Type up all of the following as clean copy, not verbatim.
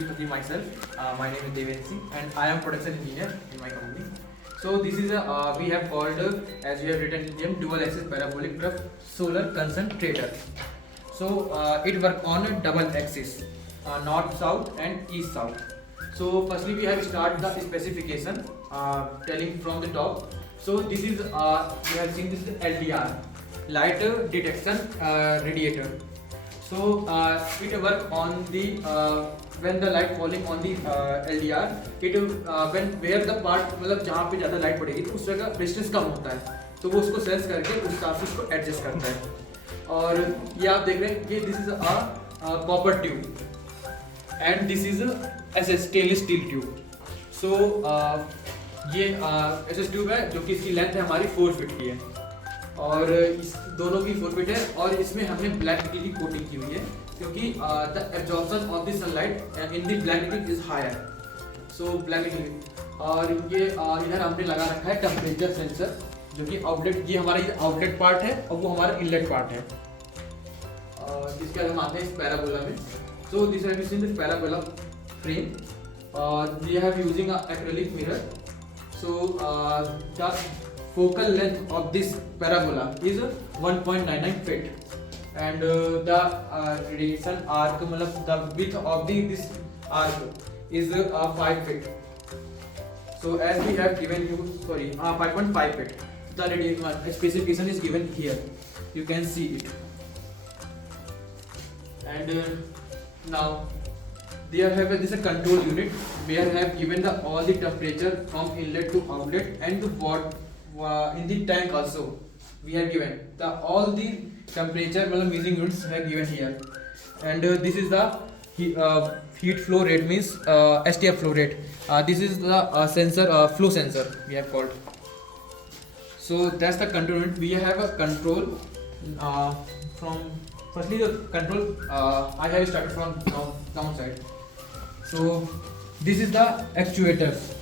Myself, my name is Deven Singh, and I am production engineer in my company. So this is a we have called as we have written in name dual axis parabolic trough solar concentrator. So it work on a double axis, north south and east south. So firstly we have start the specification, telling from the top. So this is we have seen this is LDR, light detection radiator. So it work on the when the light falling on the LDR, it when where the part मतलब जहाँ पे ज़्यादा light पड़ेगी तो उस जगह distance कम होता है, तो वो उसको सेंस करके उस हिसाब से उसको एडजस्ट करता है. और ये आप देख रहे हैं कि this is a copper tube and this is S stainless steel tube. So ये एस ट्यूब है जो कि इसकी लेंथ है हमारी 4 फीट की है और इस दोनों की 4 फीट है और इसमें हमने ब्लैक निकल की कोटिंग की हुई है क्योंकि the absorption of the sunlight in the black निकल इज हायर. सो ब्लैक निकल और ये इधर हमने लगा रखा है टेम्परेचर सेंसर जो कि आउटलेट, ये हमारा ये आउटलेट पार्ट है और वो हमारा इनलेट पार्ट है जिसके बाद हम आते हैं इस पैराबोला में. So this is in the parabola frame we have using acrylic mirror. So the focal length of this parabola is 1.99 feet and the radiation arc मतलब the width of this arc is 5 feet. So as we have given you 5.5 feet. The radiation specification is given here. You can see it. And now there have this a control unit where have given the all the temperature from inlet to outlet and the what in the tank also we have given the all the temperature मतलब measuring units have given here. And this is the heat flow rate means STF flow rate. This is the sensor flow sensor we have called. So that's the control unit. We have a control from firstly the control I have started from down side. So this is the actuators.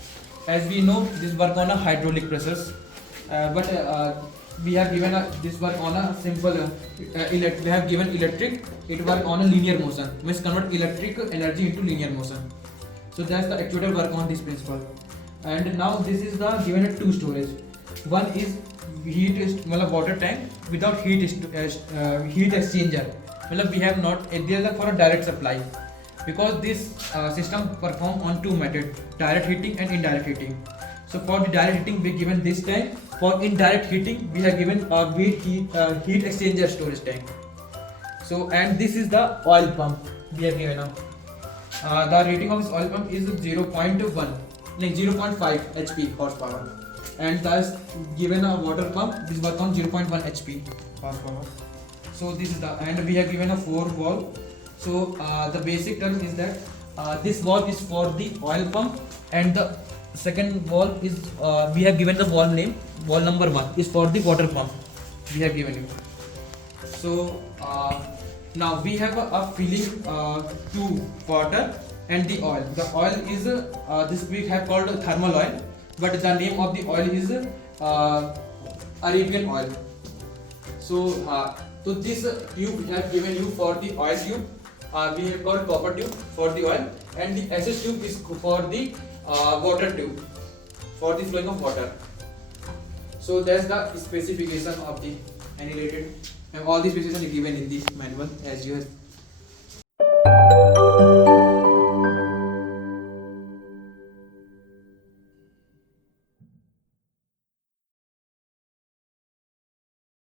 As we know this work on a hydraulic pressures. But we have given this work on a simple we have given electric, it work on a linear motion, means convert electric energy into linear motion. So that's the actuator work on this principle. And now this is the given a two storage. One is heat मतलब water tank without heat exchanger, मतलब we have not there is for a direct supply because this system perform on two method, direct heating and indirect heating. So for the direct heating we given this tank. For indirect heating we have given a heat exchanger storage tank. So and this is the oil pump we have given now. The rating of this oil pump is 0.5 HP horsepower and thus given a water pump this work on 0.1 HP horsepower. So this is the and we have given a 4 valve. So the basic term is that this valve is for the oil pump and the second valve is we have given the valve name, valve number 1 is for the water pump we have given you. So now we have a filling to water and the oil. The oil is this we have called thermal oil, but the name of the oil is Arabian oil. So so this tube we have given you for the oil tube, we have called copper tube for the oil and the SS tube is for the water tube for the flowing of water. So that's the specification of the annihilated and all the specifications are given in the manual as you have